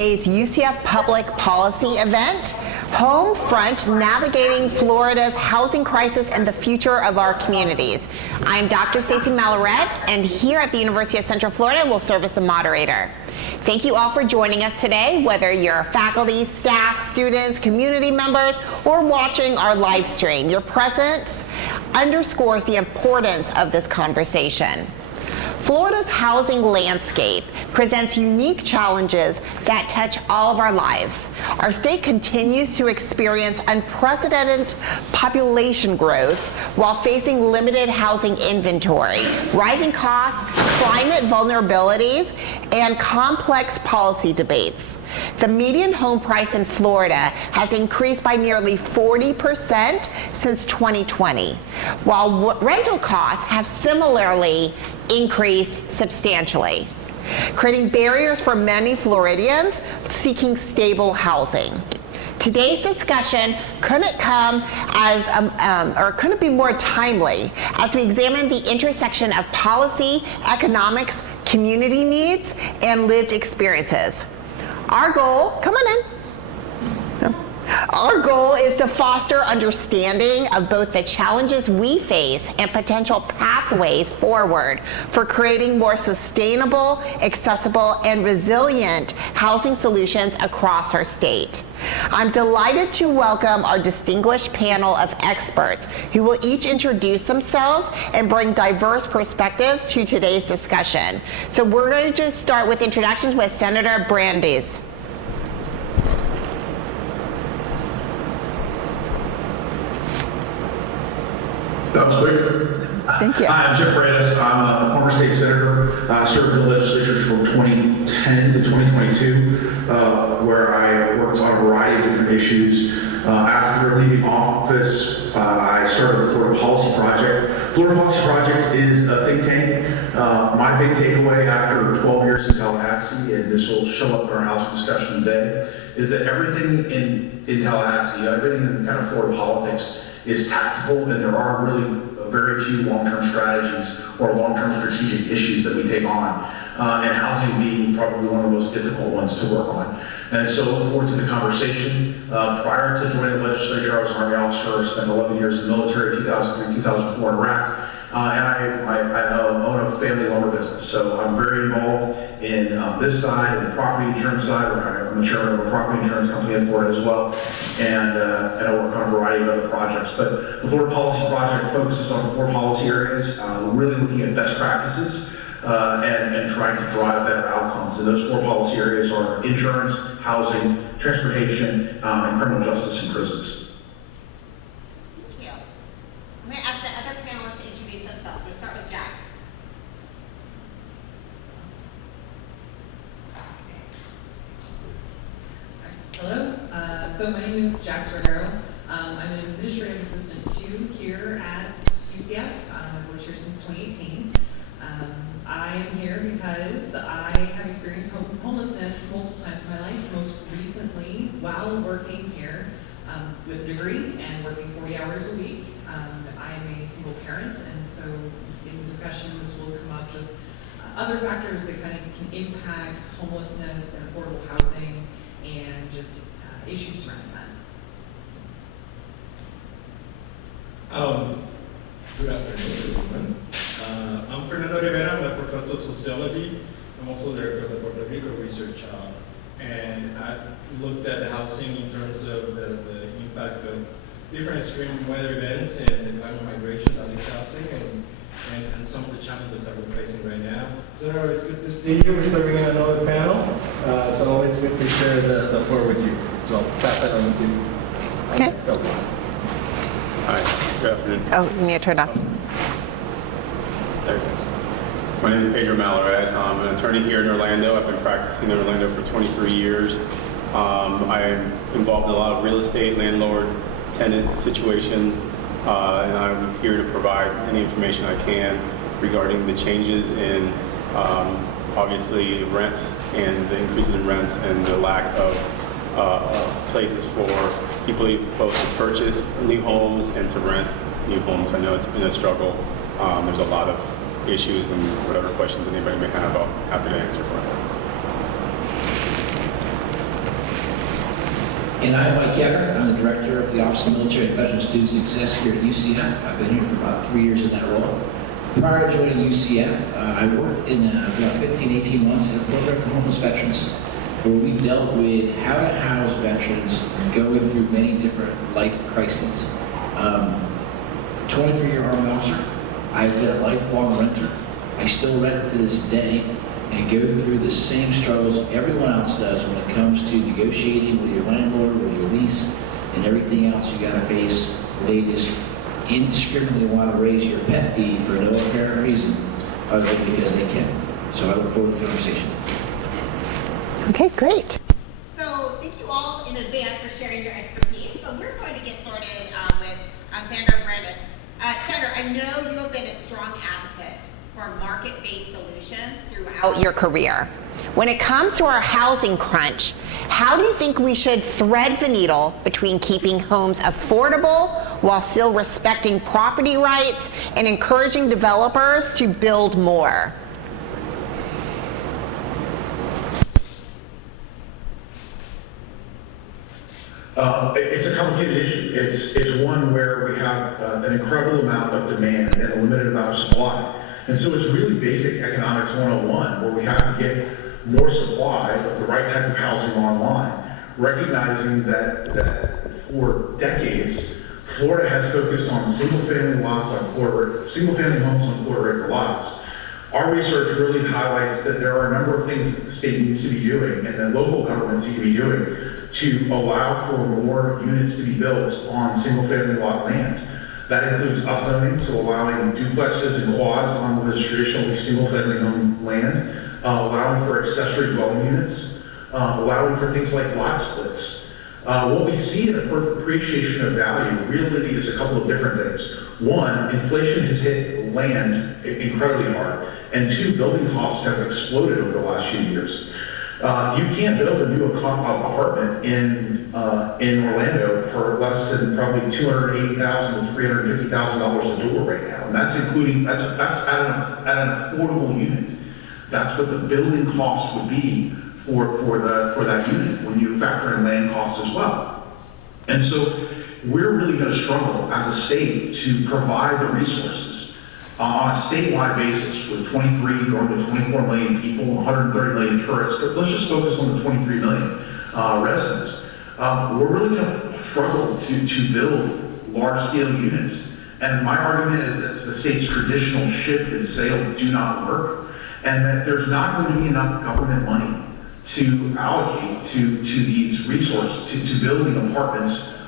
Today's UCF Public Policy event, Homefront, Navigating Florida's Housing Crisis and the Future of Our Communities. I'm Dr. Stacey Malloret, and here at the University of Central Florida will serve as the moderator. Thank you all for joining us today, whether you're faculty, staff, students, community members, or watching our live stream. Your presence underscores the importance of this conversation. Florida's housing landscape presents unique challenges that touch all of our lives. Our state continues to experience unprecedented population growth while facing limited housing inventory, rising costs, climate vulnerabilities, and complex policy debates. The median home price in Florida has increased by nearly 40% since 2020, while rental costs have similarly increased substantially, creating barriers for many Floridians seeking stable housing. Today's discussion couldn't come as, or couldn't be more timely as we examine the intersection of policy, economics, community needs, and lived experiences. Our goal, come on in. Our goal is to foster understanding of both the challenges we face and potential pathways forward for creating more sustainable, accessible, and resilient housing solutions across our state. I'm delighted to welcome our distinguished panel of experts who will each introduce themselves and bring diverse perspectives to today's discussion. So we're going to just start with introductions with Senator Brandeis. That was quick. Thank you. Hi, I'm Jeff Brandeis. I'm a former state senator. I served in the legislature from 2010 to 2022, where I worked on a variety of different issues. After leaving office, I started the Florida Policy Project. Florida Policy Project is a think tank. My big takeaway after 12 years in Tallahassee, and this will show up in our house discussion today, is that everything in Tallahassee, everything in kind of Florida politics is tactical, and there are really very few long-term strategies or long-term strategic issues that we take on, and housing being probably one of the most difficult ones to work on. And so I look forward to the conversation. Prior to joining the legislature, I was an Army officer. I spent 11 years in the military, 2003, 2004 in Iraq. And I own a family lumber business, so I'm very involved in this side, and the property insurance side. I'm the chairman of a property insurance company in Florida as well, and I work on a variety of other projects. But the Florida Policy Project focuses on 4 policy areas, really looking at best practices and trying to drive better outcomes. And those 4 policy areas are insurance, housing, transportation, and criminal justice and prisons. Thank you. I'm going to ask the other panelists to introduce themselves. We'll start with Jax. Hello, so my name is Jax Rivero. I'm an administrative assistant 2 here at UCF. I've worked here since 2018. I am here because I have experienced homelessness multiple times in my life, most recently while working here with a degree and working 40 hours a week. I am a single parent, and so in discussions will come up just other factors that kind of can impact homelessness and affordable housing and just issues surrounding that. Good afternoon, everyone. I'm Fernando Rivera. I'm a professor of sociology. I'm also the director of the Puerto Rico Research Hub. And I looked at housing in terms of the impact of different extreme weather events and the kind of migration that is housing and some of the challenges that we're facing right now. So it's good to see you. We're serving in another panel. So always good to share the floor with you. So I'll pass that on to you. Okay. Hi, good afternoon. Oh, you need to turn it on. There it is. My name is Pedro Malloret. I'm an attorney here in Orlando. I've been practicing in Orlando for 23 years. I'm involved in a lot of real estate, landlord, tenant situations, and I'm here to provide any information I can regarding the changes in, obviously, rents and the increases in rents and the lack of places for people both to purchase new homes and to rent new homes. I know it's been a struggle. There's a lot of issues, and whatever questions anybody may have, I'll happy to answer for them. And I'm Mike Getter. I'm the Director of the Office of Military and Veteran Student Success here at UCF. I've been here for about 3 years in that role. Prior to joining UCF, I worked in about 15, 18 months in a program for homeless veterans where we dealt with how to house veterans going through many different life crises. 23-year Army officer. I've been a lifelong renter. I still rent to this day and go through the same struggles everyone else does when it comes to negotiating with your landlord, with your lease, and everything else you gotta face. They just indiscriminately want to raise your pet fee for no apparent reason other than because they can. So I look forward to the conversation. Okay, great. So thank you all in advance for sharing your expertise, but we're going to get started with Sandra and Brandis. Sandra, I know you have been a strong advocate for market-based solutions throughout your career. When it comes to our housing crunch, how do you think we should thread the needle between keeping homes affordable while still respecting property rights and encouraging developers to build more? It's a complicated issue. It's one where we have an incredible amount of demand and a limited amount of supply. And so it's really basic economics 101, where we have to get more supply of the right type of housing online, recognizing that for decades, Florida has focused on single-family homes on quarter-acre lots. Our research really highlights that there are a number of things that the state needs to be doing and that local governments need to be doing to allow for more units to be built on single-family lot land. That includes upzoning, so allowing duplexes and quads on what is traditionally single-family home land, allowing for accessory dwelling units, allowing for things like lot splits. What we see in appreciation of value really is a couple of different things. One, inflation has hit land incredibly hard, and two, building costs have exploded over the last few years. You can't build a new apartment in Orlando for less than probably $280,000 to $350,000 a door right now, and that's at an affordable unit. That's what the building cost would be for that unit when you factor in land costs as well. And so we're really going to struggle as a state to provide the resources on a statewide basis with 23 going to 24 million people, 130 million tourists, but let's just focus on the 23 million residents. We're really going to struggle to build large-scale units. And my argument is that the state's traditional ship and sail do not work, and that there's not going to be enough government money to allocate to these resources, to building apartments.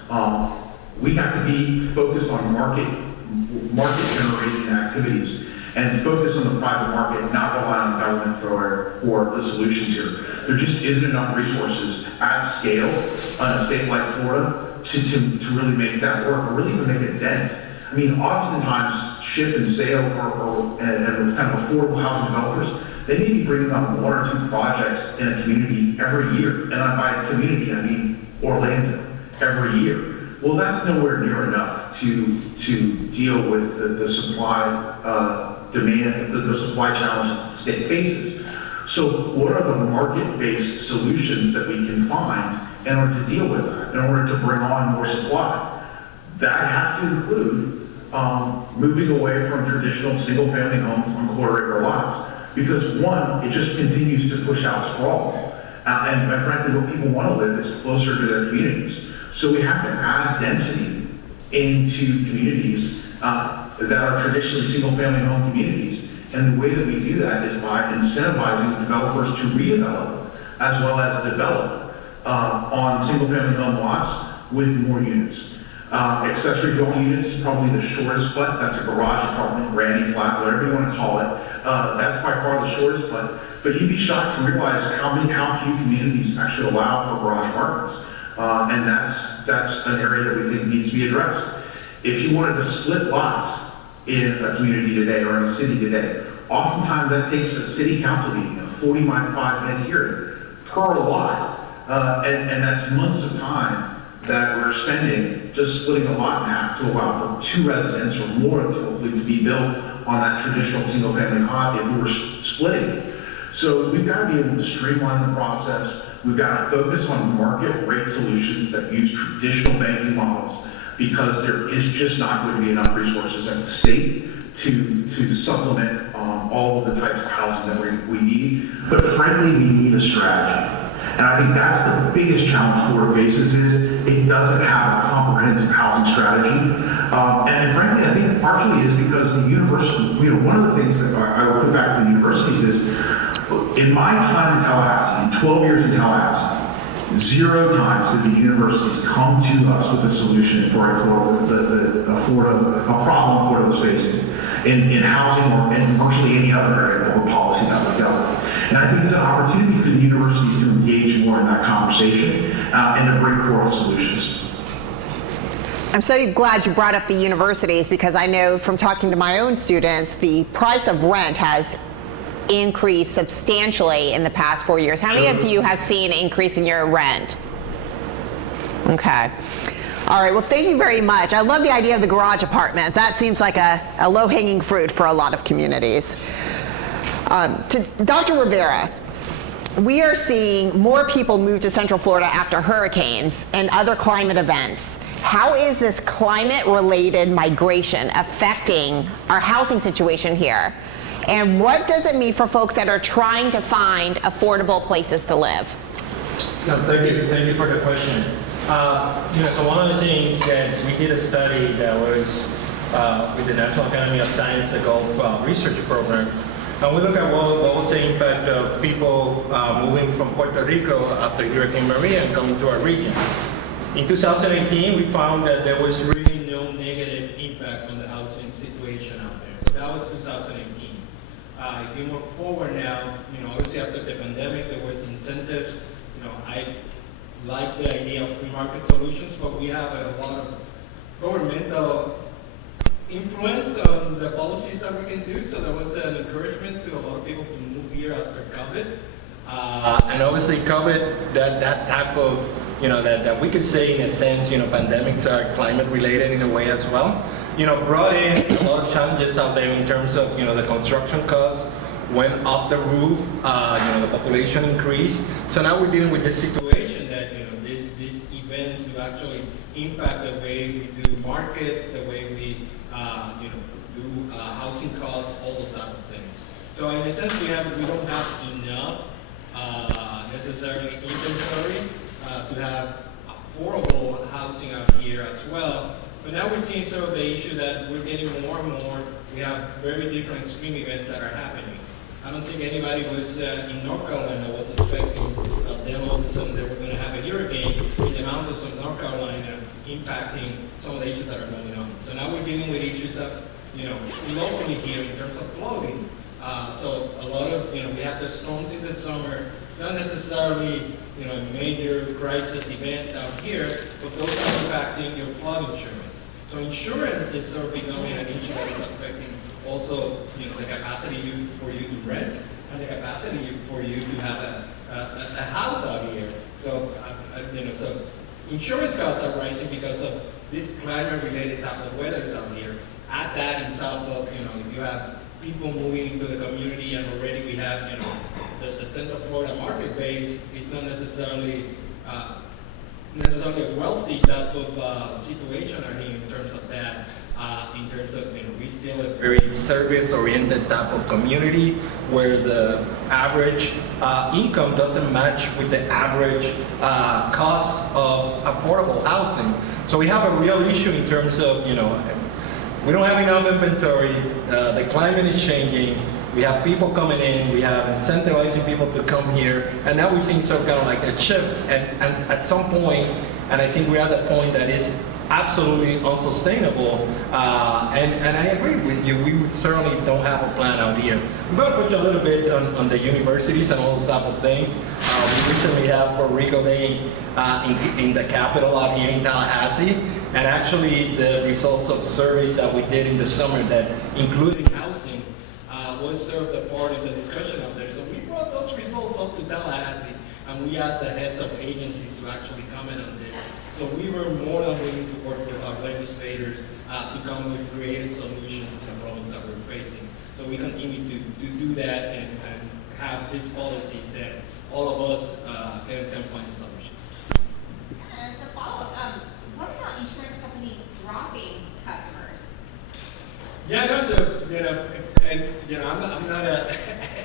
We have to be focused on market generating activities and focus on the private market, not rely on government for the solutions here. There just isn't enough resources at scale on a state like Florida to really make that work or really even make a dent. I mean, oftentimes ship and sail and kind of affordable housing developers, they may be bringing on 1 or 2 projects in a community every year. And by community, I mean Orlando every year. Well, that's nowhere near enough to deal with the supply demand, the supply challenges that the state faces. So what are the market-based solutions that we can find in order to deal with that, in order to bring on more supply? That has to include moving away from traditional single-family homes on quarter-acre lots, because one, it just continues to push out sprawl. And frankly, what people want to live is closer to their communities. So we have to add density into communities that are traditionally single-family home communities. And the way that we do that is by incentivizing developers to redevelop as well as develop on single-family home lots with more units. Accessory dwelling units is probably the shortest cut. That's a garage apartment, granny flat, whatever you want to call it. That's by far the shortest cut. But you'd be shocked to realize how few communities actually allow for garage apartments. And that's an area that we think needs to be addressed. If you wanted to split lots in a community today or in a city today, oftentimes that takes a city council meeting, a 45-minute hearing per lot. And that's months of time that we're spending just splitting a lot in half to allow for 2 residents or more to be built on that traditional single-family lot if we were splitting it. So we've got to be able to streamline the process, We've got to focus on market rate solutions that use traditional banking models, because there is just not going to be enough resources at the state to supplement all of the types of housing that we need. But frankly, we need a strategy. And I think that's the biggest challenge Florida faces, is it doesn't have a comprehensive housing strategy. And frankly, I think partially is because the university, one of the things that I will put back to the universities is, in my time in Tallahassee, in 12 years in Tallahassee, 0 times did the universities come to us with a solution for a problem Florida was facing in housing or in virtually any other area of public policy that we've dealt with. And I think it's an opportunity for the universities to engage more in that conversation and to bring forth solutions. I'm so glad you brought up the universities, because I know from talking to my own students, the price of rent has increased substantially in the past 4 years. How many of you have seen an increase in your rent? Okay. All right, well, thank you very much. I love the idea of the garage apartments. That seems like a low-hanging fruit for a lot of communities. To Dr. Rivera, we are seeing more people move to Central Florida after hurricanes and other climate events. How is this climate-related migration affecting our housing situation here? And what does it mean for folks that are trying to find affordable places to live? No, thank you for the question. So one of the things that we did a study that was with the National Academy of Science, the Gulf Research Program, and we look at what was the impact of people moving from Puerto Rico after Hurricane Maria and coming to our region. In 2018, we found that there was really no negative impact on the housing situation out there. So that was 2018. If you move forward now, obviously after the pandemic, there was incentives. I like the idea of free market solutions, but we have a lot of governmental influence on the policies that we can do. So there was an encouragement to a lot of people to move here after COVID. And obviously COVID, that type of, that we could say in a sense, pandemics are climate related in a way as well. Brought in a lot of challenges out there in terms of, the construction costs went off the roof, the population increased. So now we're dealing with this situation that, these events do actually impact the way we do markets, the way we, do housing costs, all those type of things. So in a sense, we don't have enough necessarily inventory to have affordable housing out here as well. But now we're seeing sort of the issue that we're getting more and more. We have very different extreme events that are happening. I don't think anybody was in North Carolina was expecting them all of a sudden they were going to have a hurricane in the mountains of North Carolina impacting some of the issues that are going on. So now we're dealing with issues of, locally here in terms of flooding. So a lot of, we have the storms in the summer, not necessarily, a major crisis event out here, but those are impacting your flood insurance. So insurance is sort of becoming an issue that is affecting also, the capacity for you to rent and the capacity for you to have a house out here. So, so insurance costs are rising because of this climate-related type of weather out here. Add that on top of, if you have people moving into the community and already we have, the Central Florida market base is not necessarily a wealthy type of situation out here in terms of that. In terms of, we still a very service-oriented type of community where the average income doesn't match with the average cost of affordable housing. So we have a real issue in terms of, we don't have enough inventory, the climate is changing, we have people coming in, we have incentivizing people to come here, and now we're seeing some kind of like a shift, and at some point, and I think we're at the point that is absolutely unsustainable, and I agree with you, we certainly don't have a plan out here. I'm going to put you a little bit on the universities and all those type of things. We recently have Puerto Rico Day in the capital out here in Tallahassee, and actually the results of surveys that we did in the summer that including housing was sort of the part of the discussion out there. So we brought those results up to Tallahassee, and we asked the heads of agencies to actually comment on this. So we were more than willing to work with our legislators to come with creative solutions to the problems that we're facing. So we continue to do that and have these policies that all of us can find a solution. And as a follow-up, what about insurance companies dropping customers? Yeah, that's I'm not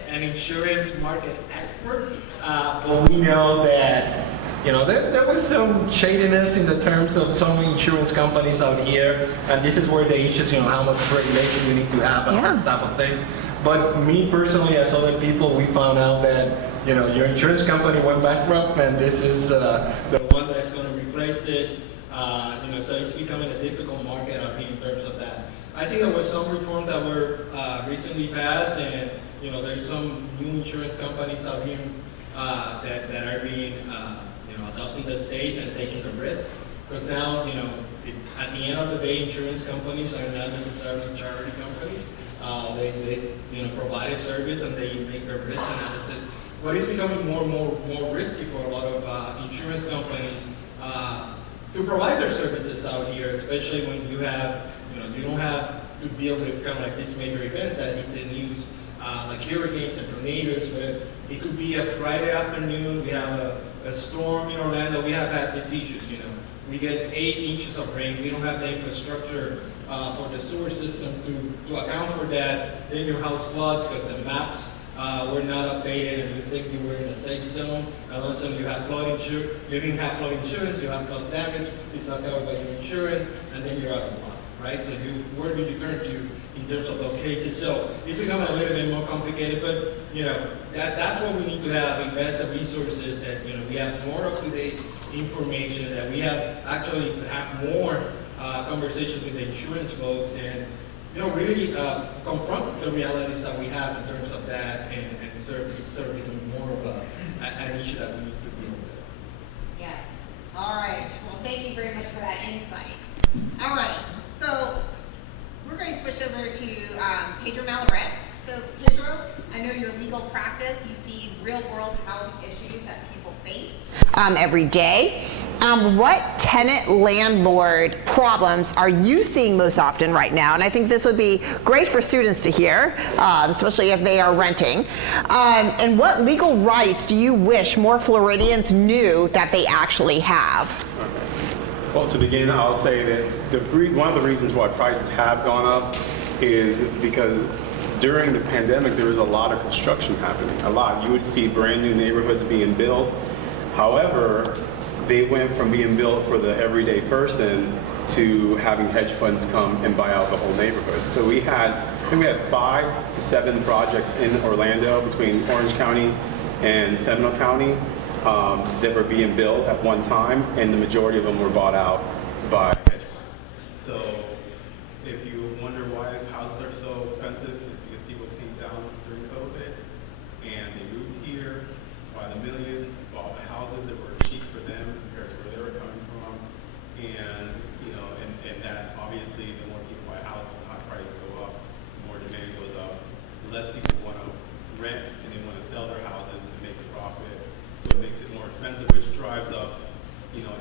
an insurance market expert, but we know that, there was some shadiness in the terms of some insurance companies out here, and this is where the issues, how much regulation you need to have and all this type of things. But me personally, as other people, we found out that, your insurance company went bankrupt, and this is the one that's going to replace it. So it's becoming a difficult market out here in terms of that. I think there were some reforms that were recently passed, and there's some new insurance companies out here that are being adopting the state and taking the risk. Because now, at the end of the day, insurance companies are not necessarily charity companies. They provide a service and they make their risk analysis. But it's becoming more and more risky for a lot of insurance companies to provide their services out here, especially when you have, you don't have to deal with kind of like these major events that hit the news, like hurricanes and tornadoes. But it could be a Friday afternoon. We have a storm in Orlando. We have had these issues. We get 8 inches of rain. We don't have the infrastructure for the sewer system to account for that. Then your house floods because the maps were not updated, and you think you were in a safe zone. And all of a sudden you have flood insurance. You didn't have flood insurance. You have flood damage. It's not covered by your insurance, and then you're out of luck, right? So where do you turn to in terms of those cases? So it's becoming a little bit more complicated, but that's what we need to have: invest the resources that we have more up-to-date information, that we have more conversations with the insurance folks, and really confront the realities that we have in terms of that, and certainly more of an issue that we need to deal with. Yes. All right. Well, thank you very much for that insight. All right. So we're going to switch over to Pedro Malaret. So Pedro, I know your legal practice, you see real-world housing issues that people face every day. What tenant-landlord problems are you seeing most often right now? And I think this would be great for students to hear, especially if they are renting. And what legal rights do you wish more Floridians knew that they actually have? Well, to begin, I'll say that one of the reasons why prices have gone up is because during the pandemic, there was a lot of construction happening, a lot. You would see brand new neighborhoods being built. However, they went from being built for the everyday person to having hedge funds come and buy out the whole neighborhood. So I think we had 5 to 7 projects in Orlando between Orange County and Seminole County that were being built at one time, and the majority of them were bought out by hedge funds. So if you wonder why houses are so expensive, it's because people came down during COVID and they moved here by the millions, bought houses that were cheap for them compared to where they were coming from, and and that obviously the more people buy houses, the higher prices go up, the more demand goes up, the less people want to rent and they want to sell their houses to make a profit, so it makes it more expensive, which drives up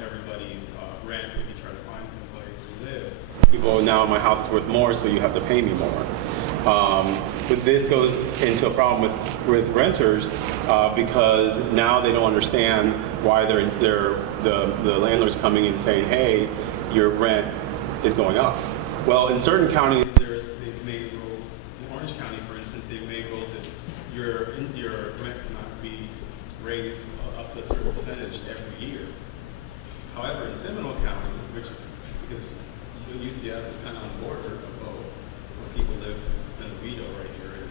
everybody's rent if you try to find some place to live. People, now my house is worth more, so you have to pay me more. But this goes into a problem with renters because now they don't understand why the landlord's coming in saying, hey, your rent is going up. Well, in certain counties, they've made rules. In Orange County, for instance, they've made rules that your rent cannot be raised up to a certain percentage every year. However, in Seminole County, because UCF is kind of on the border of both, where people live in Vito right here in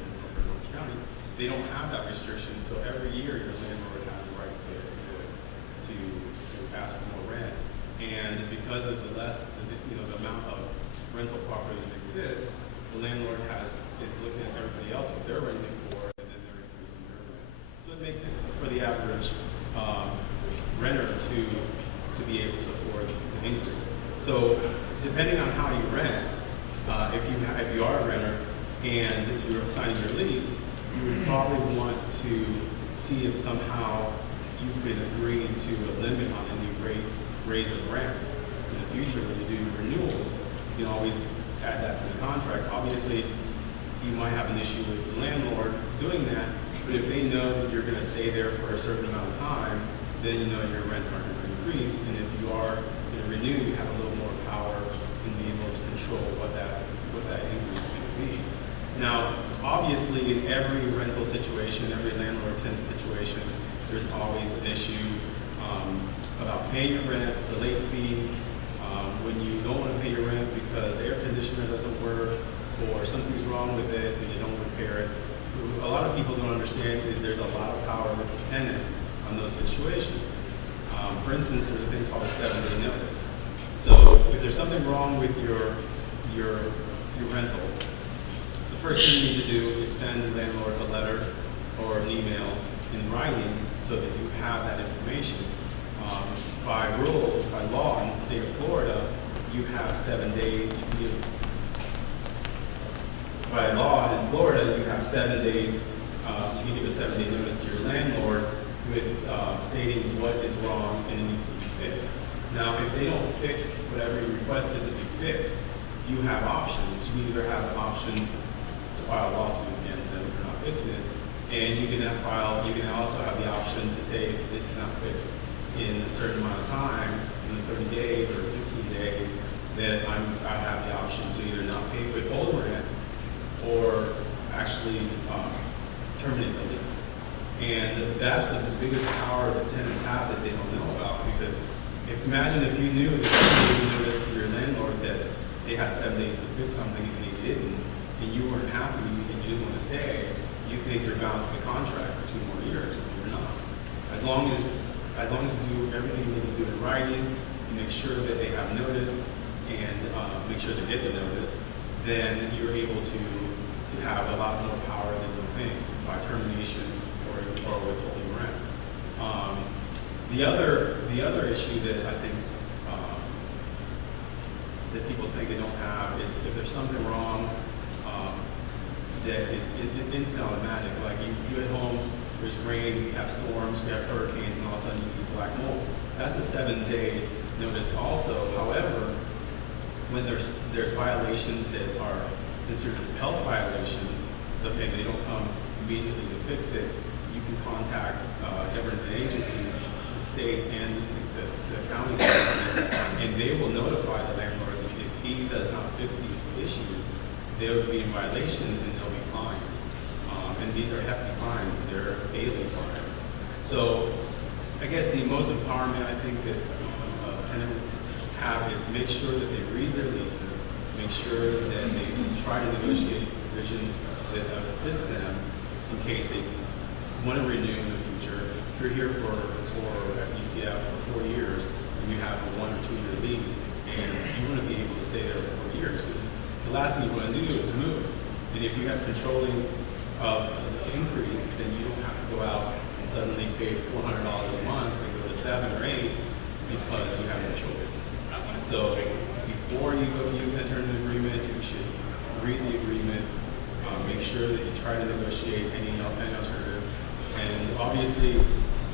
Orange County, they don't have that restriction. So every year, your landlord has the right to ask for more rent. And because of the amount of rental properties exist, the landlord is looking at everybody else what they're renting for, and then they're increasing their rent. So it makes it for the average renter to be able to afford an increase. So depending on how you rent, if you are a renter and you're signing your lease, you would probably want to see if somehow you could agree to a limit on any raise of rents in the future when you do renewals. You can always add that to the contract. Obviously, you might have an issue with the landlord doing that, But if they know that you're going to stay there for a certain amount of time, then you know your rents aren't going to increase. And if you are going to renew, you have a little more power in being able to control what that increase is going to be. Now, obviously, in every rental situation, every landlord-tenant situation, there's always an issue about paying your rent, the late fees, when you don't want to pay your rent because the air conditioner doesn't work or something's wrong with it and you don't repair it. A lot of people don't understand is there's a lot of power with the tenant on those situations. For instance, there's a thing called a 7-day notice. So if there's something wrong with your rental, the first thing you need to do is send the landlord a letter or an email in writing so that you have that information. By rule, by law in the state of Florida, you have 7 days. By law in Florida, you have 7 days. You can give a 7-day notice to your landlord with stating what is wrong and it needs to be fixed. Now, if they don't fix whatever you requested to be fixed, you have options. You either have options to file a lawsuit against them for not fixing it, and you can also have the option to say if this is not fixed in a certain amount of time, in the 30 days or 15 days, then I have the option to either not pay withhold rent or actually terminate the lease. And that's the biggest power that tenants have that they don't know about, because imagine if you knew that you gave notice to your landlord that they had 7 days to fix something and they didn't, and you weren't happy and you didn't want to stay, you think you're bound to the contract for 2 more years, but you're not. As long as you do everything you need to do in writing, you make sure that they have notice and make sure they get the notice, then you're able to have a lot more power than you think by termination or withholding rents. The other issue that I think that people think they don't have is if there's something wrong that is instant automatic, like you at home, there's rain, you have storms, you have hurricanes, and all of a sudden you see black mold. That's a 7-day notice also. However, when there's violations that are considered health violations, and they don't come immediately to fix it, you can contact government agencies, the state and the county agencies, and they will notify the landlord that if he does not fix these issues, they will be in violation and they'll be fined. And these are hefty fines, they're daily fines. So I guess the most empowerment I think that a tenant would have is make sure that they read their leases, make sure that they try to negotiate provisions that assist them in case they want to renew in the future. If you're here for at UCF for 4 years and you have a 1 or 2 year lease and you want to be able to stay there for 4 years, because the last thing you want to do is move. And if you have controlling increase, then you don't have to go out and suddenly pay $400 a month and go to 7 or 8 because you have no choice. So before you enter an agreement, you should read the agreement, make sure that you try to negotiate any alternatives. And obviously,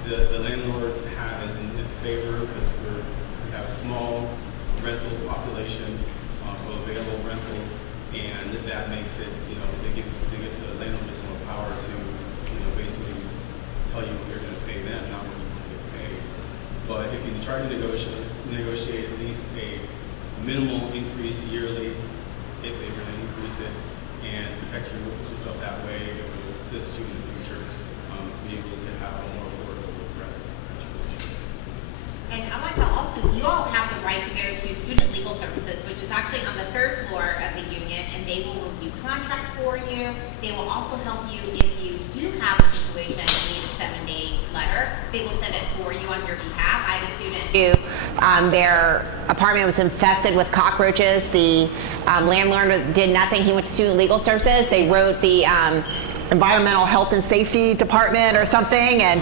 the landlord has in its favor because we have a small rental population of available rentals, and that makes it, the landlord gets more power to, basically tell you what you're going to pay them, not what you're going to get paid. But if you try to negotiate at least a minimal increase yearly, if they're going to increase it, and protect yourself that way, it will assist you in the future to be able to have a more affordable rental situation. And I like to also, you all have the right to go to student legal services, which is actually on the 3rd floor of the union, and they will review contracts for you. They will also help you if you do have a situation and need a 7-day letter. They will send it for you on your behalf. I had a student who their apartment was infested with cockroaches. The landlord did nothing. He went to student legal services. They wrote the environmental health and safety department or something, and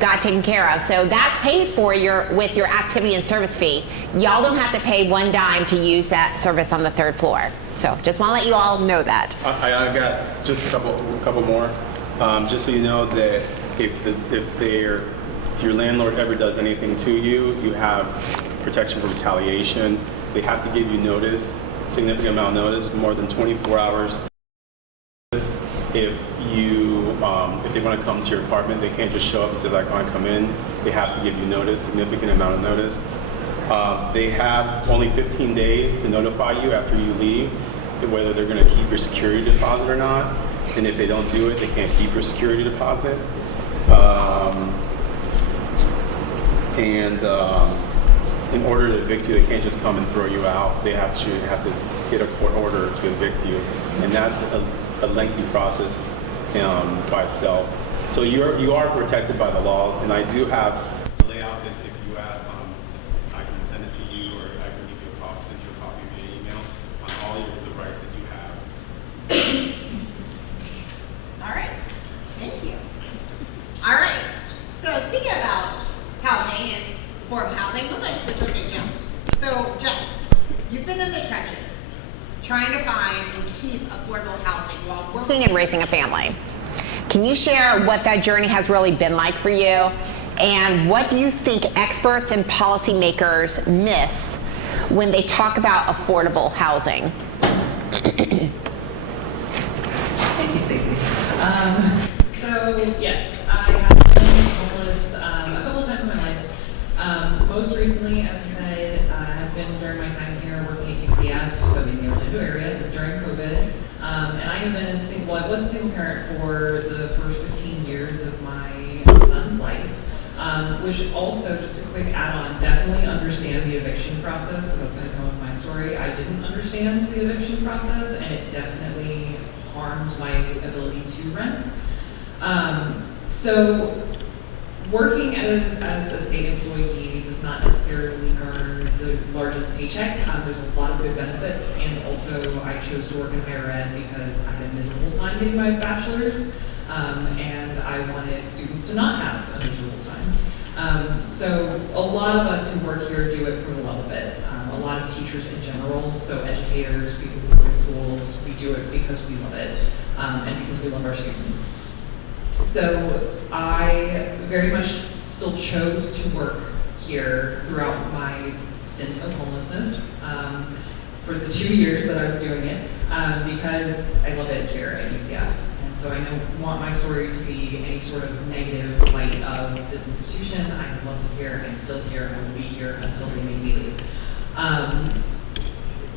got taken care of. So that's paid for with your activity and service fee. Y'all don't have to pay 1 dime to use that service on the 3rd floor. So just want to let you all know that. I got just a couple more. Just so you know that if your landlord ever does anything to you, you have protection for retaliation. They have to give you notice, significant amount of notice, more than 24 hours. If you if they want to come to your apartment, they can't just show up and say, like, I want to come in. They have to give you notice, significant amount of notice. They have only 15 days to notify you after you leave whether they're going to keep your security deposit or not. And if they don't do it, they can't keep your security deposit. In order to evict you, they can't just come and throw you out. They have to get a court order to evict you, and that's a lengthy process by itself. So you are protected by the laws, and I do have a layout that if you ask, I can send it to you, or I can give you a copy, send you a copy via email on all the rights that you have. All right, thank you. All right, so speaking about housing and affordable housing, we're going to switch over to Jones. So Jones, you've been in the trenches trying to find and keep affordable housing while working and raising a family. Can you share what that journey has really been like for you? And what do you think experts and policymakers miss when they talk about affordable housing? Thank you, Stacey. So yes, I have been homeless a couple of times in my life. Most recently, as I said, has been during my time here working at UCF, so in the Orlando area. It was during COVID. And I have been I was a single parent for the first 15 years of my son's life, which also, just a quick add-on, definitely understand the eviction process, because that's going to come with my story. I didn't understand the eviction process, and it definitely harmed my ability to rent. So working as a state employee does not necessarily garner the largest paycheck. There's a lot of good benefits, and also I chose to work in higher ed because I had a miserable time getting my bachelor's, and I wanted students to not have a miserable time. So a lot of us who work here do it for the love of it. A lot of teachers in general, so educators, people who work in schools, we do it because we love it, and because we love our students. So I very much still chose to work here throughout my stint of homelessness for the 2 years that I was doing it, because I love it here at UCF. And so I don't want my story to be any sort of negative light of this institution. I love it here. I'm still here. I will be here until they make me leave.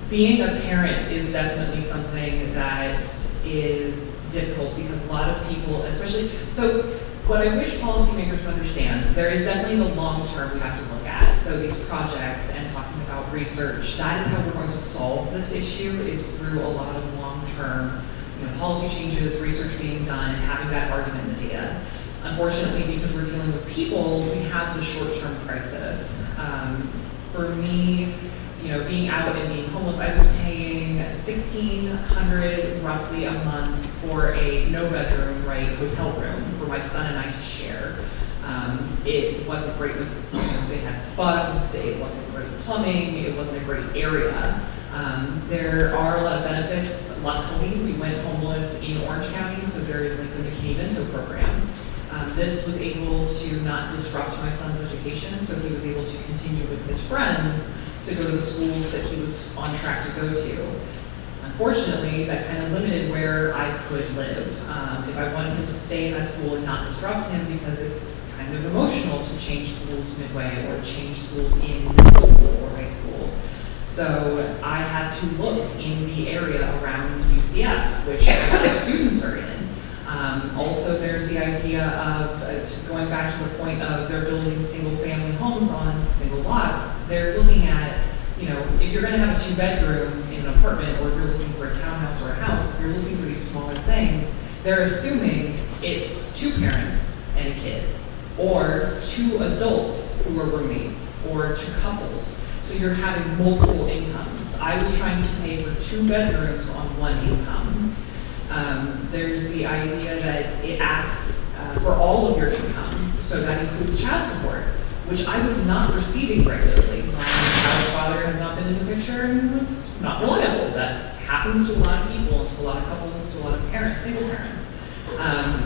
Being a parent is definitely something that is difficult, because a lot of people, especially, so what I wish policymakers would understand, there is definitely the long term we have to look at. So these projects and talking about research, that is how we're going to solve this issue, is through a lot of long term, policy changes, research being done, and having that argument in the data. Unfortunately, because we're dealing with people, we have the short term crisis. For me, being out and being homeless, I was paying $1,600 roughly a month for a no-bedroom, hotel room for my son and I to share. It wasn't great with, they had bugs, it wasn't great plumbing, it wasn't a great area. There are a lot of benefits. Luckily, we went homeless in Orange County, so there is the McCain-Vento program. This was able to not disrupt my son's education, so he was able to continue with his friends to go to the schools that he was on track to go to. Unfortunately, that kind of limited where I could live. If I wanted him to stay in that school and not disrupt him, because it's kind of emotional to change schools midway or change schools in middle school or high school. So I had to look in the area around UCF, which a lot of students are in. Also, there's the idea of, going back to the point of they're building single-family homes on single lots, they're looking at, if you're going to have a 2-bedroom in an apartment, or if you're looking for a townhouse or a house, if you're looking for these smaller things, they're assuming it's 2 parents and a kid, or 2 adults who are roommates, or 2 couples. So you're having multiple incomes. I was trying to pay for 2 bedrooms on 1 income. There's the idea that it asks for all of your income, so that includes child support, which I was not receiving regularly. My child's father has not been in the picture and was not reliable. That happens to a lot of people, to a lot of couples, to a lot of parents, single parents.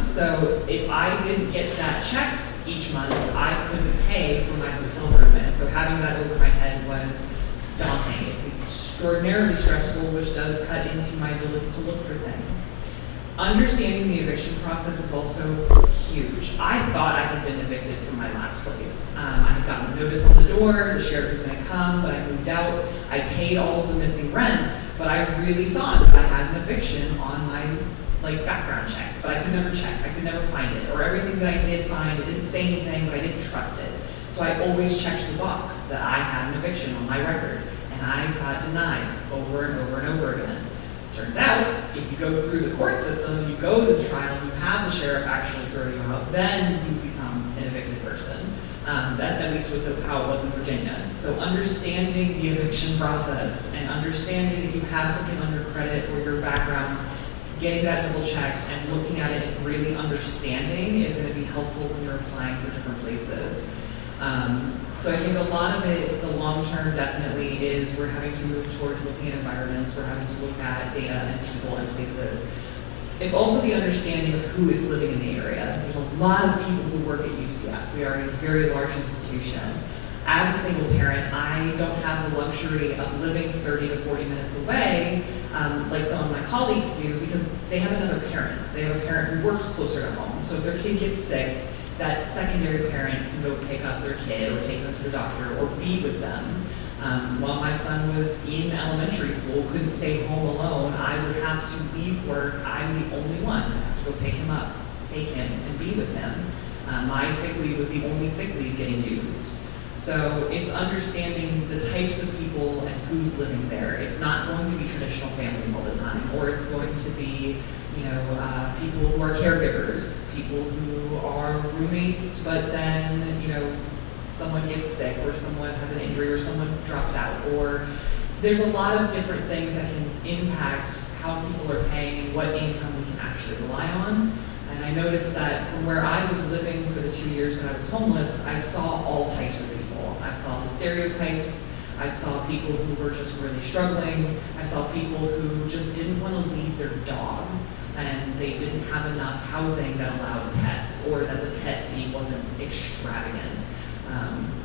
So if I didn't get that check each month, I couldn't pay for my hotel room. And so having that over my head was daunting. It's extraordinarily stressful, which does cut into my ability to look for things. Understanding the eviction process is also huge. I thought I had been evicted from my last place. I had gotten notice on the door, the sheriff was gonna come, but I moved out. I paid all of the missing rent, but I really thought that I had an eviction on my background check, but I could never check, I could never find it. Or everything that I did find, it didn't say anything, but I didn't trust it. So I always checked the box that I had an eviction on my record, and I got denied over and over and over again. Turns out, if you go through the court system, you go to the trial, you have the sheriff actually throw you out, then you become an evicted person. That at least was how it was in Virginia. So understanding the eviction process and understanding if you have something on your credit or your background, getting that double checked and looking at it and really understanding is going to be helpful when you're applying for different places. So I think a lot of it, the long term definitely is we're having to move towards looking at environments, we're having to look at data and people and places. It's also the understanding of who is living in the area. There's a lot of people who work at UCF. We are a very large institution. As a single parent, I don't have the luxury of living 30 to 40 minutes away, like some of my colleagues do, because they have another parent. They have a parent who works closer to home. So if their kid gets sick, that secondary parent can go pick up their kid or take them to the doctor or be with them. While my son was in elementary school, couldn't stay home alone, I would have to leave work. I'm the only one. I have to go pick him up, take him, and be with him. My sick leave was the only sick leave getting used. So it's understanding the types of people and who's living there. It's not going to be traditional families all the time, or it's going to be, people who are caregivers, people who are roommates, but then, someone gets sick, or someone has an injury, or someone drops out, or there's a lot of different things that can impact how people are paying and what income we can actually rely on. And I noticed that from where I was living for the 2 years that I was homeless, I saw all types of people. I saw the stereotypes. I saw people who were just really struggling. I saw people who just didn't want to leave their dog, and they didn't have enough housing that allowed pets, or that the pet fee wasn't extravagant.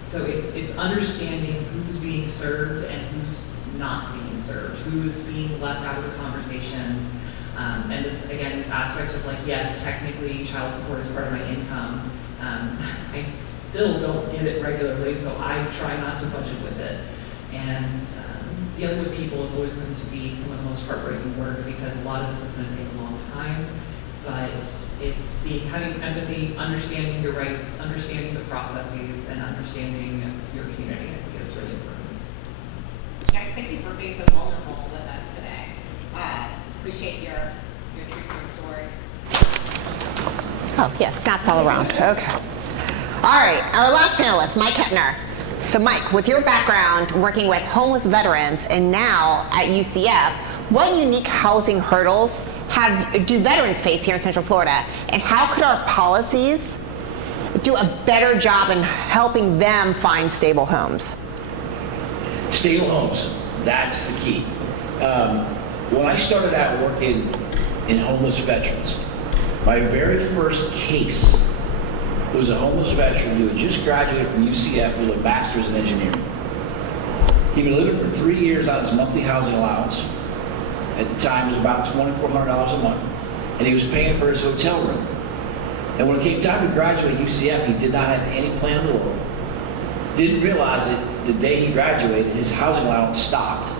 So it's understanding who's being served and who's not being served, who's being left out of the conversations. And this aspect of yes, technically child support is part of my income. I still don't get it regularly, so I try not to budget with it. And dealing with people is always going to be some of the most heartbreaking work, because a lot of this is going to take a long time. But it's having empathy, understanding your rights, understanding the processes, and understanding your community. I think is really important. Guys, thank you for being so vulnerable with us today. Appreciate your true story. Oh, yeah, snaps all around. Okay. All right, our last panelist, Mike Heppner. So Mike, with your background working with homeless veterans and now at UCF, what unique housing hurdles do veterans face here in Central Florida? And how could our policies do a better job in helping them find stable homes? Stable homes, that's the key. When I started out working in homeless veterans, my very first case was a homeless veteran who had just graduated from UCF with a master's in engineering. He'd been living for 3 years on his monthly housing allowance. At the time, it was about $2,400 a month, and he was paying for his hotel room. And when it came time to graduate at UCF, he did not have any plan in the world. Didn't realize that the day he graduated, his housing allowance stopped,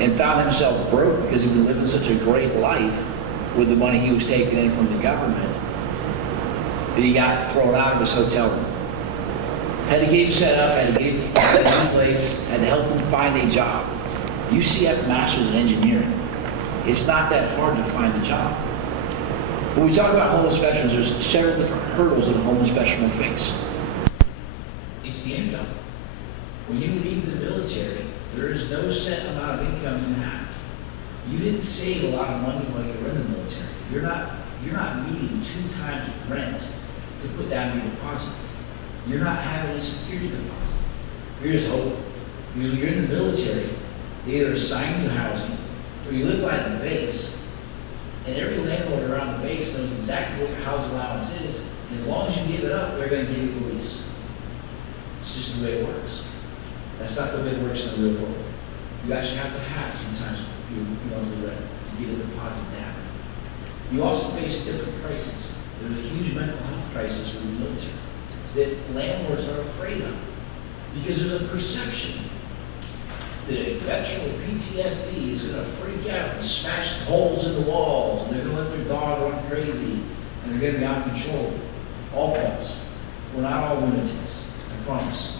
and found himself broke because he was living such a great life with the money he was taking in from the government, that he got thrown out of his hotel room. Had to get him set up, had to get him a new place, had to help him find a job. UCF Masters in Engineering. It's not that hard to find a job. When we talk about homeless veterans, there's several different hurdles that a homeless veteran will face. It's the income. When you leave the military, there is no set amount of income you have. You didn't save a lot of money while you were in the military. You're not meeting 2 times rent to put down your deposit. You're not having a security deposit. You're just hoping. Because when you're in the military, they either assign you housing, or you live by the base, and every landlord around the base knows exactly what your house allowance is, and as long as you give it up, they're going to give you the lease. It's just the way it works. That's not the way it works in the real world. You actually have to have sometimes the rent to get a deposit down. You also face different crises. There's a huge mental health crisis with the military that landlords are afraid of because there's a perception that a veteran with PTSD is going to freak out and smash holes in the walls, and they're going to let their dog run crazy, and they're going to be out of control. All false. We're not all lunatics, I promise.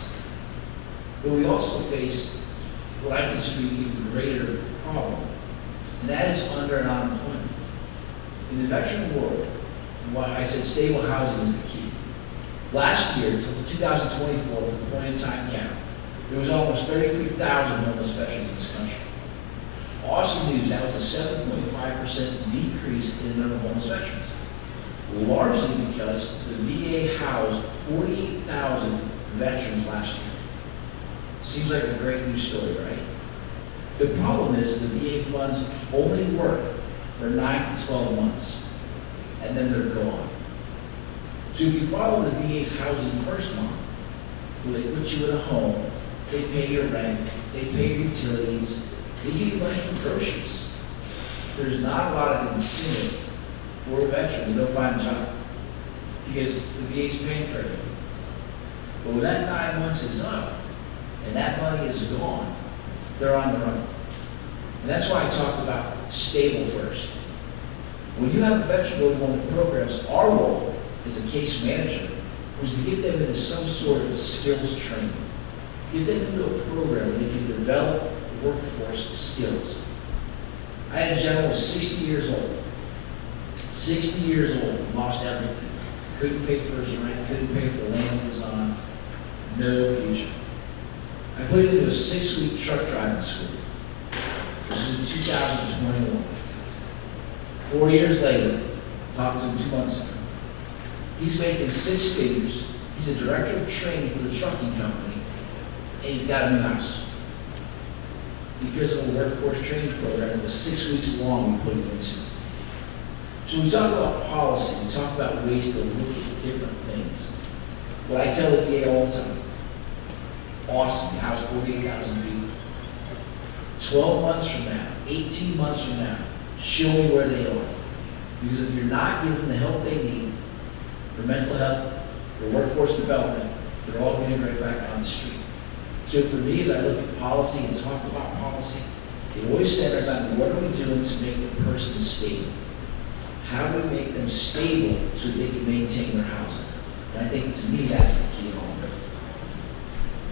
But we also face what I consider to be the greater problem, and that is under and unemployment. In the veteran world, why I said stable housing is the key. Last year, 2024, for the point in time count, there was almost 33,000 homeless veterans in this country. Awesome news, that was a 7.5% decrease in the number of homeless veterans. Largely because the VA housed 48,000 veterans last year. Seems like a great news story, right? The problem is the VA funds only work for 9 to 12 months, and then they're gone. So if you follow the VA's housing first model, where they put you in a home, they pay your rent, they pay your utilities, they give you money for groceries. There's not a lot of incentive for a veteran to go find a job because the VA's paying for it. But when that 9 months is up and that money is gone, they're on the run. And that's why I talked about stable first. When you have a veteran go to one of the programs, our role as a case manager was to get them into some sort of skills training. Get them into a program where they can develop workforce skills. I had a gentleman who was 60 years old. 60 years old, lost everything. Couldn't pay for his rent, couldn't pay for the land he was on, no future. I put him into a 6-week truck driving school. This was in 2021. 4 years later, talked to him 2 months ago. He's making 6 figures. He's a director of training for the trucking company, and he's got a new house. Because of a workforce training program that was 6 weeks long we put him into. So we talk about policy, we talk about ways to look at different things. What I tell the VA all the time, awesome, you house 48,000 people. 12 months from now, 18 months from now, show me where they are. Because if you're not giving them the help they need for mental health, for workforce development, they're all going to right back on the street. So for me, as I look at policy and talk about policy, it always centers on what are we doing to make the person stable? How do we make them stable so they can maintain their housing? And I think to me, that's the key element.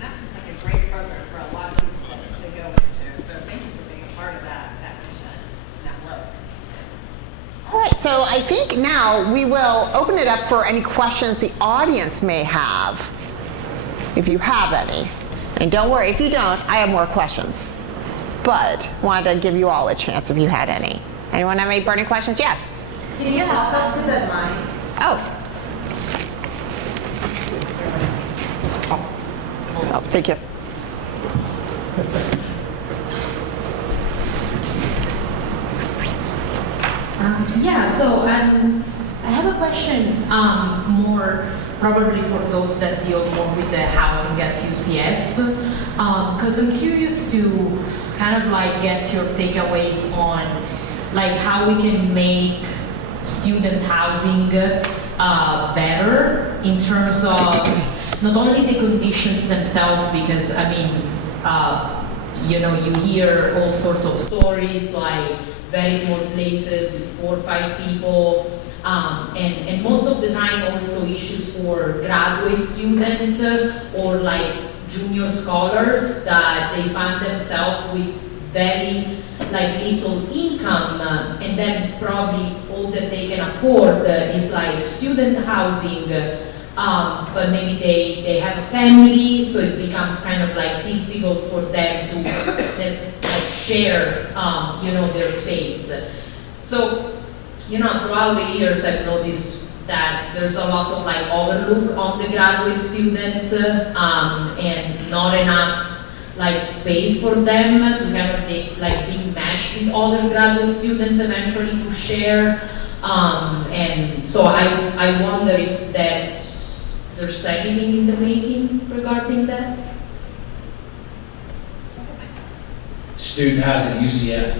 That seems like a great program for a lot of people to go into. So thank you for being a part of that mission, that work. All right, so I think now we will open it up for any questions the audience may have, if you have any. And don't worry, if you don't, I have more questions. But wanted to give you all a chance if you had any. Anyone have any burning questions? Yes. Can you help out to the mic? Oh. Oh, thank you. I have a question more probably for those that deal more with the housing at UCF, because I'm curious to kind of like get your takeaways on like how we can make student housing better in terms of not only the conditions themselves, because I mean, you hear all sorts of stories like very small places with 4 or 5 people, and most of the time also issues for graduate students or like junior scholars that they find themselves with very like little income, and then probably all that they can afford is like student housing, but maybe they have a family, so it becomes kind of like difficult for them to share, their space. So, throughout the years, I've noticed that there's a lot of like overlook on the graduate students, and not enough like space for them to kind of be matched with other graduate students eventually to share. And so I wonder if there's anything in the making regarding that. Student housing at UCF.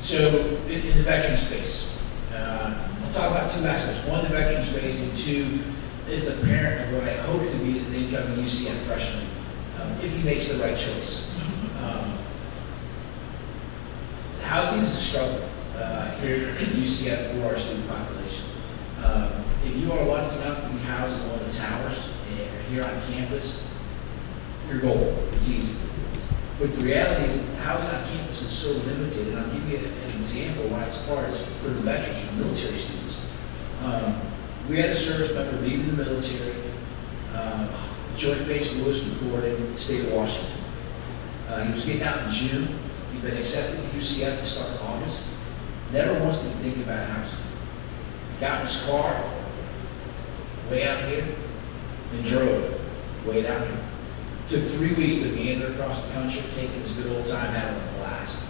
So in the veteran space, I'll talk about two aspects. One, the veteran space, and two, is the parent of what I hope to be as an incoming UCF freshman, if he makes the right choice. Housing is a struggle here at UCF for our student population. If you are lucky enough to be housed in one of the towers here on campus, you're golden. It's easy. But the reality is, housing on campus is so limited, and I'll give you an example why it's hard for the veterans, for military students. We had a service member leaving the military, Joint Base Lewis McCord, state of Washington. He was getting out in June. He'd been accepted to UCF to start in August. Never once did he think about housing. Got in his car, way out here, and drove way down here. Took 3 weeks to meander across the country, taking his good old time, having a blast.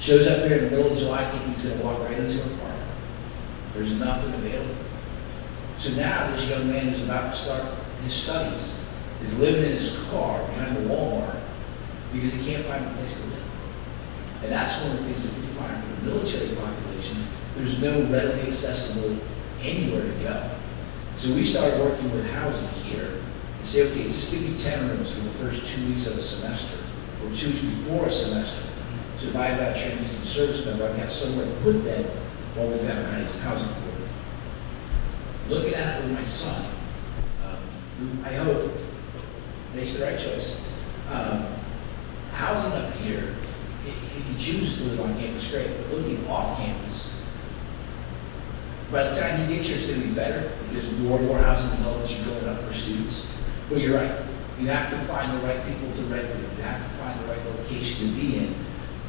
Shows up here in the middle of July thinking he's going to walk right into an apartment. There's nothing available. So now this young man who's about to start his studies is living in his car behind the Walmart because he can't find a place to live. And that's one of the things that we find for the military population. There's no readily accessible anywhere to go. So we started working with housing here to say, okay, just give me 10 rooms for the first 2 weeks of a semester, or 2 weeks before a semester. So if I have a transition service member, I've got somewhere to put them while we've got housing for them. Looking at it with my son, who I hope makes the right choice. Housing up here, if he chooses to live on campus, great, but looking off campus, by the time you get here, it's going to be better because more and more housing developments are going up for students. But you're right. You have to find the right people to rent with. You have to find the right location to be in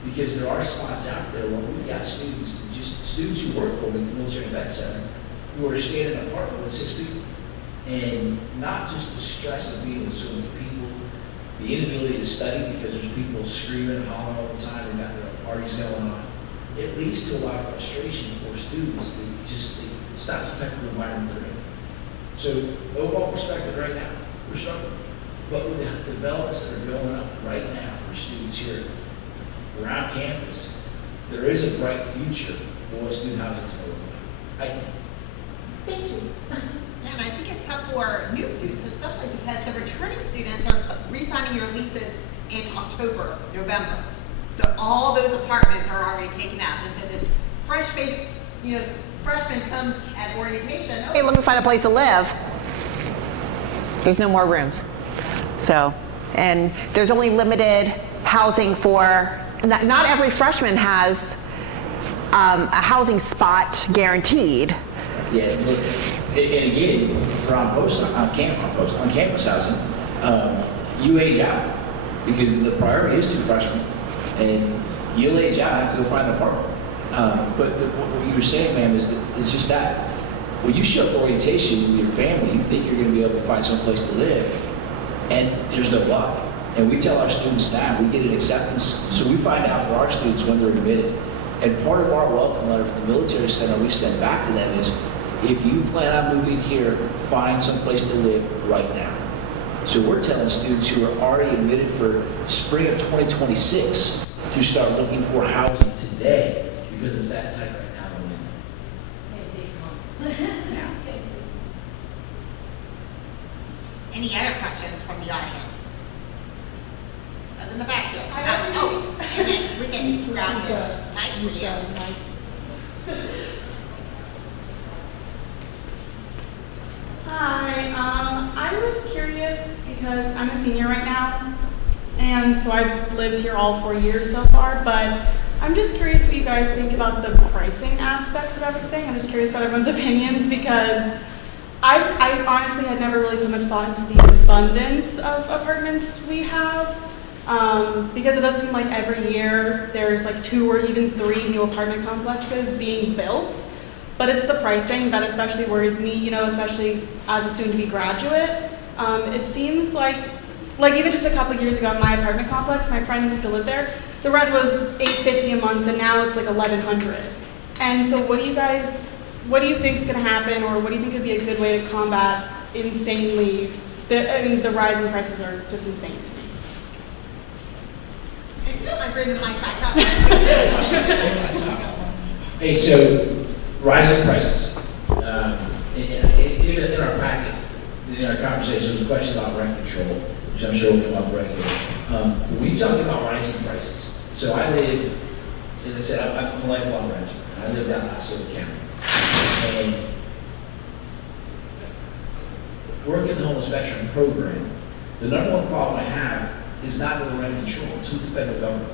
because there are spots out there where we've got students, just students who work for me at the Military Vet Center, who are staying in an apartment with 6 people. And not just the stress of being with so many people, the inability to study because there's people screaming and hollering all the time, they've got their parties going on. It leads to a lot of frustration for students. It's not the type of environment they're in. So overall perspective right now, we're struggling. But with the developments that are going up right now for students here around campus, there is a bright future for what student housing is going to look like, I think. Thank you. Yeah, and I think it's tough for new students, especially because the returning students are re-signing your leases in October, November. So all those apartments are already taken out. And so this fresh face, freshman comes at orientation. Hey, let me find a place to live. There's no more rooms. So, and there's only limited housing for, not every freshman has a housing spot guaranteed. Yeah, look, and again, for on campus housing, you age out because the priority is to freshmen, and you'll age out and have to go find an apartment. But what you were saying, ma'am, is that it's just that when you show up orientation with your family, you think you're going to be able to find some place to live, and there's no luck. And we tell our students now, we get an acceptance, so we find out for our students when they're admitted. And part of our welcome letter from the Military Center we send back to them is, if you plan on moving here, find some place to live right now. So we're telling students who are already admitted for spring of 2026 to start looking for housing today because it's that tight right now. Any other questions from the audience? Up in the back here. And then we can grab this mic for you. Hi, I was curious because I'm a senior right now, and so I've lived here all 4 years so far, but I'm just curious what you guys think about the pricing aspect of everything. I'm just curious about everyone's opinions because I honestly had never really put much thought into the abundance of apartments we have, because it does seem like every year there's like 2 or even 3 new apartment complexes being built. But it's the pricing that especially worries me, especially as a soon-to-be graduate. It seems like even just a couple years ago in my apartment complex, my friend who used to live there, the rent was $850 a month, and now it's like $1,100. And so what do you think is going to happen, or what do you think would be a good way to combat the rising prices are just insane to me. I feel like bring the mic back up. Hey, so rising prices. In our packet, in our conversation, there was a question about rent control, which I'm sure will come up regularly. We talked about rising prices. So I live, as I said, I'm a lifelong renter. I live down in Osceola County. And working in the homeless veteran program, the number one problem I have is not with the rent control, it's with the federal government.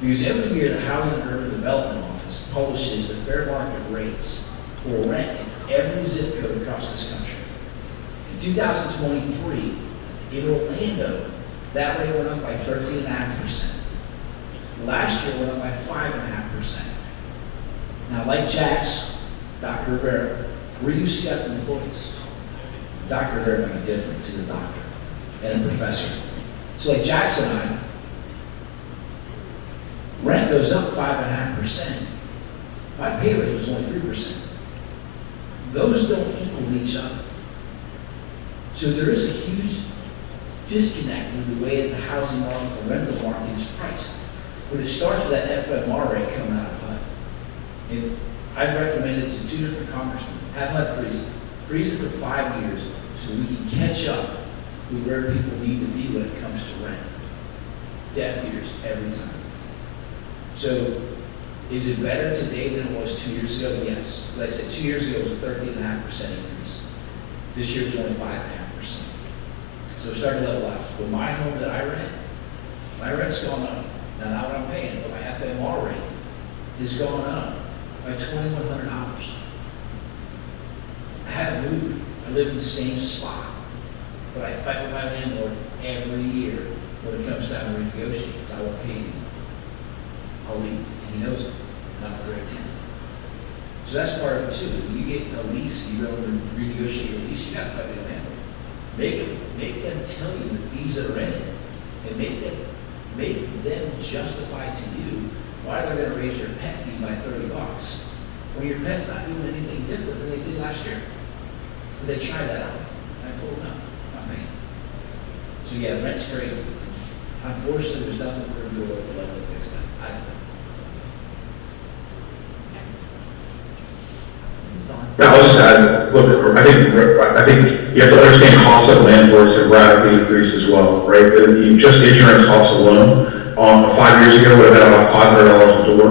Because every year, the Housing and Urban Development Office publishes the fair market rates for rent in every zip code across this country. In 2023, in Orlando, that rate went up by 13.5%. Last year, it went up by 5.5%. Now, like Jack's, Dr. Rivera, we're UCF employees. Dr. Rivera might be different, he's a doctor and a professor. So like Jackson and I, rent goes up 5.5%. My pay rate was only 3%. Those don't equal each other. So there is a huge disconnect with the way that the housing market, the rental market is priced. But it starts with that FMR rate coming out of HUD. And I've recommended to 2 different congressmen, have HUD freeze it. Freeze it for 5 years so we can catch up with where people need to be when it comes to rent. Death years every time. So is it better today than it was 2 years ago? Yes. Like I said, 2 years ago it was a 13.5% increase. This year it's only 5.5%. So it started to level out. But my home that I rent, my rent's gone up. Now not what I'm paying, but my FMR rate is going up by $2,100. I haven't moved. I live in the same spot. But I fight with my landlord every year when it comes time to renegotiate, because I won't pay you. I'll leave, and he knows it, and I'm a great tenant. So that's part of it too. When you get a lease, you go to renegotiate your lease, you gotta fight with your landlord. Make them tell you the fees that are in it, and make them justify to you why they're gonna raise your pet fee by $30 when your pet's not doing anything different than they did last year. But they tried that out. And I told them, no, not me. So yeah, rent's crazy. Unfortunately, there's nothing we're gonna do about the level to fix that. I don't think. Yeah, I'll just add, look, I think you have to understand costs of landlords have radically increased as well, right? Just insurance costs alone, 5 years ago would have been about $500 a door.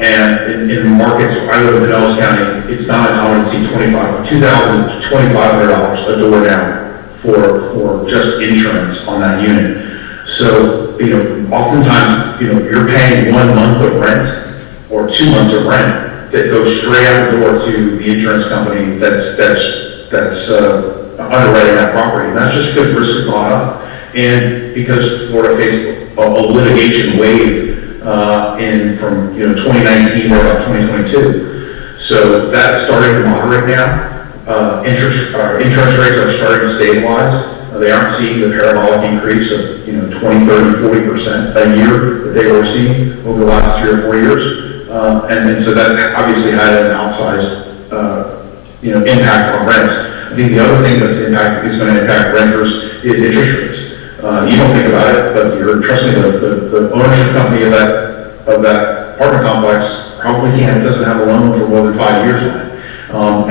And in markets, I live in Pinellas County, it's not uncommon to see $2,500 to $2,500 a door now for just insurance on that unit. So, oftentimes, you're paying 1 month of rent or 2 months of rent that goes straight out the door to the insurance company that's underwriting that property. And that's just because risk has gone up, and because Florida faced a litigation wave from 2019 to about 2022. So that's starting to moderate now. Insurance rates are starting to stabilize. They aren't seeing the parabolic increase of 20, 30, 40% a year that they were seeing over the last 3 or 4 years. And so that's obviously had an outsized, impact on rents. I think the other thing that's is going to impact renters is interest rates. You don't think about it, but trust me, the ownership company of that apartment complex probably doesn't have a loan for more than 5 years on it.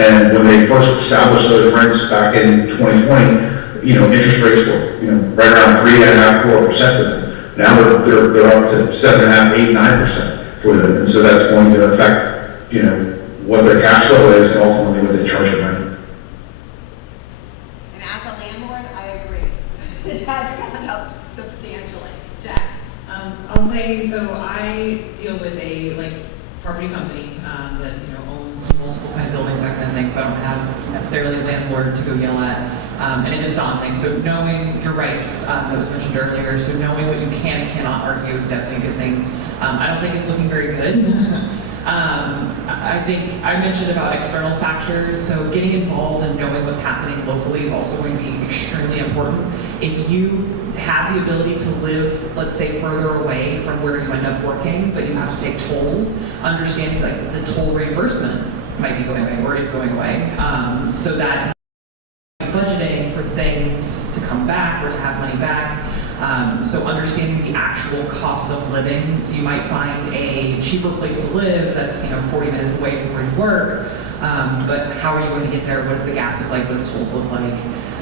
And when they first established those rents back in 2020, interest rates were, right around 3.5%, 4% for them. Now they're up to 7.5%, 8%, 9%. For them, and so that's going to affect, what their cash flow is and ultimately what they charge their rent. And as a landlord, I agree. It has gone up substantially. Jack? I'll say, so I deal with a property company that owns multiple kind of buildings, that kind of thing. So I don't have necessarily a landlord to go yell at, and it is daunting. So knowing your rights that was mentioned earlier, so knowing what you can and cannot argue is definitely a good thing. I don't think it's looking very good. I think I mentioned about external factors, so getting involved and knowing what's happening locally is also going to be extremely important. If you have the ability to live, let's say, further away from where you end up working, but you have to take tolls, understanding the toll reimbursement might be going away or is going away, so that budgeting for things to come back or to have money back, So understanding the actual cost of living, so you might find a cheaper place to live that's 40 minutes away from where you work, but how are you going to get there? What does the gas look like? What does tolls look like?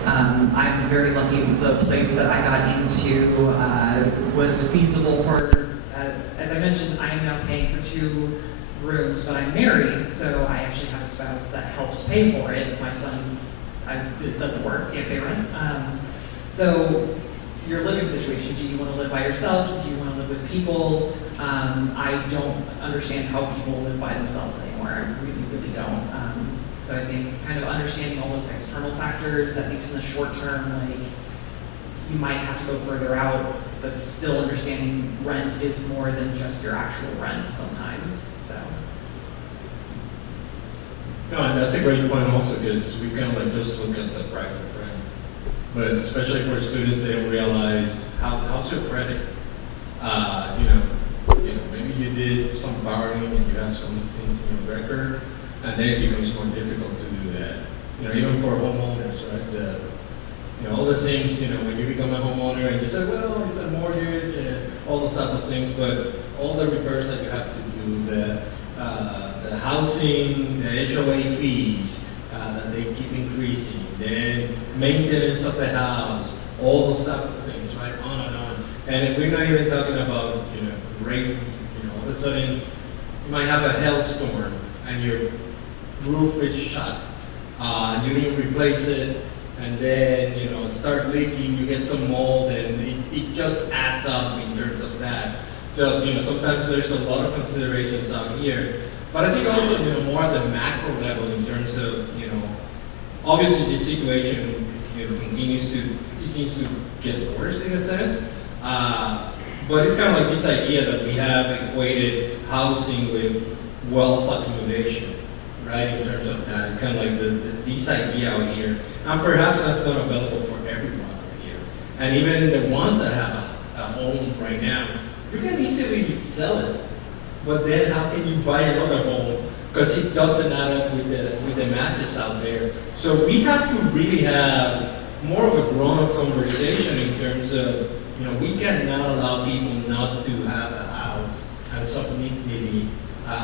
I'm very lucky the place that I got into was feasible for, as I mentioned, I am now paying for 2 rooms, but I'm married, so I actually have a spouse that helps pay for it. My son, it doesn't work, can't pay rent. So your living situation, do you want to live by yourself? Do you want to live with people? I don't understand how people live by themselves anymore. I really, really don't. So I think kind of understanding all those external factors, at least in the short term, like you might have to go further out, but still understanding rent is more than just your actual rent sometimes. So. No, and that's a great point also, because we kind of like just look at the price of rent. But especially for students, they don't realize how's your credit. Maybe you did some borrowing and you have some things in your record, and then it becomes more difficult to do that. Even for homeowners, right? All the things, when you become a homeowner and you say, well, it's a mortgage and all those type of things, but all the repairs that you have to do, the housing, the HOA fees, that they keep increasing, then maintenance of the house, all those type of things, right? On and on. And we're not even talking about, rate, all of a sudden you might have a hailstorm and your roof is shut. You need to replace it, and then, start leaking, you get some mold, and it just adds up in terms of that. So, sometimes there's a lot of considerations out here. But I think also, more at the macro level in terms of, obviously this situation, it seems to get worse in a sense. But it's kind of like this idea that we have equated housing with wealth accumulation, right? In terms of that, it's kind of like this idea out here. And perhaps that's not available for everyone out here. And even the ones that have a home right now, you can easily sell it. But then how can you buy another home? Because it doesn't add up with the matches out there. So we have to really have more of a grown-up conversation in terms of, we cannot allow people not to have a house and some dignity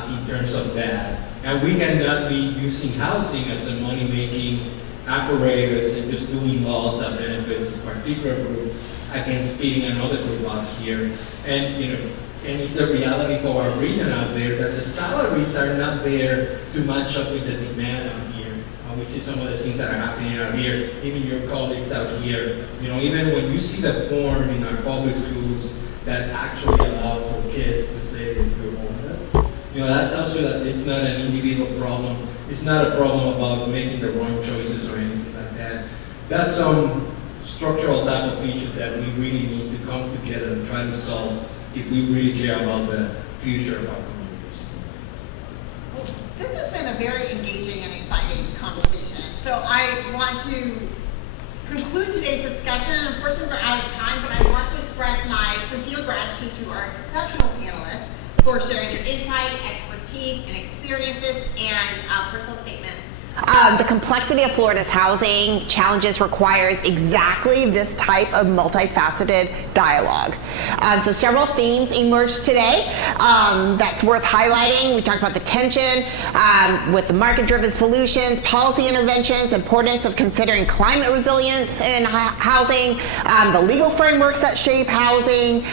in terms of that. And we cannot be using housing as a money-making apparatus and just doing laws that benefits this particular group against beating another group out here. And, and it's the reality for our region out there that the salaries are not there to match up with the demand out here. We see some of the things that are happening out here, even your colleagues out here. Even when you see the form in our public schools that actually allow for kids to say that you're homeless, that tells you that it's not an individual problem. It's not a problem about making the wrong choices or anything like that. That's some structural type of issues that we really need to come together and try to solve if we really care about the future of our communities. Well, this has been a very engaging and exciting conversation. So I want to conclude today's discussion. Unfortunately, we're out of time, but I want to express my sincere gratitude to our exceptional panelists for sharing their insight, expertise, and experiences and personal statements. The complexity of Florida's housing challenges requires exactly this type of multifaceted dialogue. So several themes emerged today that's worth highlighting. We talked about the tension with the market-driven solutions, policy interventions, importance of considering climate resilience in housing, the legal frameworks that shape housing,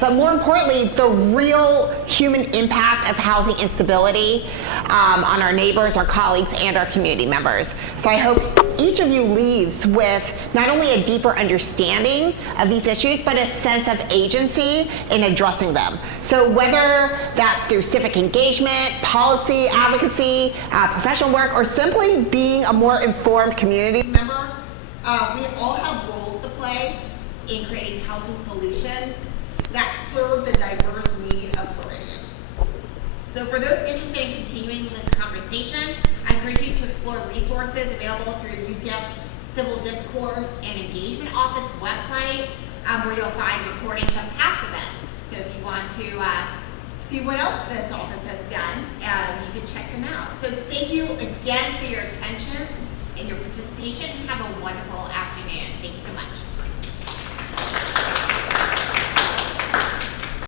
but more importantly, the real human impact of housing instability on our neighbors, our colleagues, and our community members. So I hope each of you leaves with not only a deeper understanding of these issues, but a sense of agency in addressing them. So whether that's through civic engagement, policy, advocacy, professional work, or simply being a more informed community member, We all have roles to play in creating housing solutions that serve the diverse need of Floridians. So for those interested in continuing this conversation, I encourage you to explore resources available through UCF's Civil Discourse and Engagement Office website, where you'll find recordings of past events. So if you want to see what else this office has done, you can check them out. So thank you again for your attention and your participation, and have a wonderful afternoon. Thank you so much.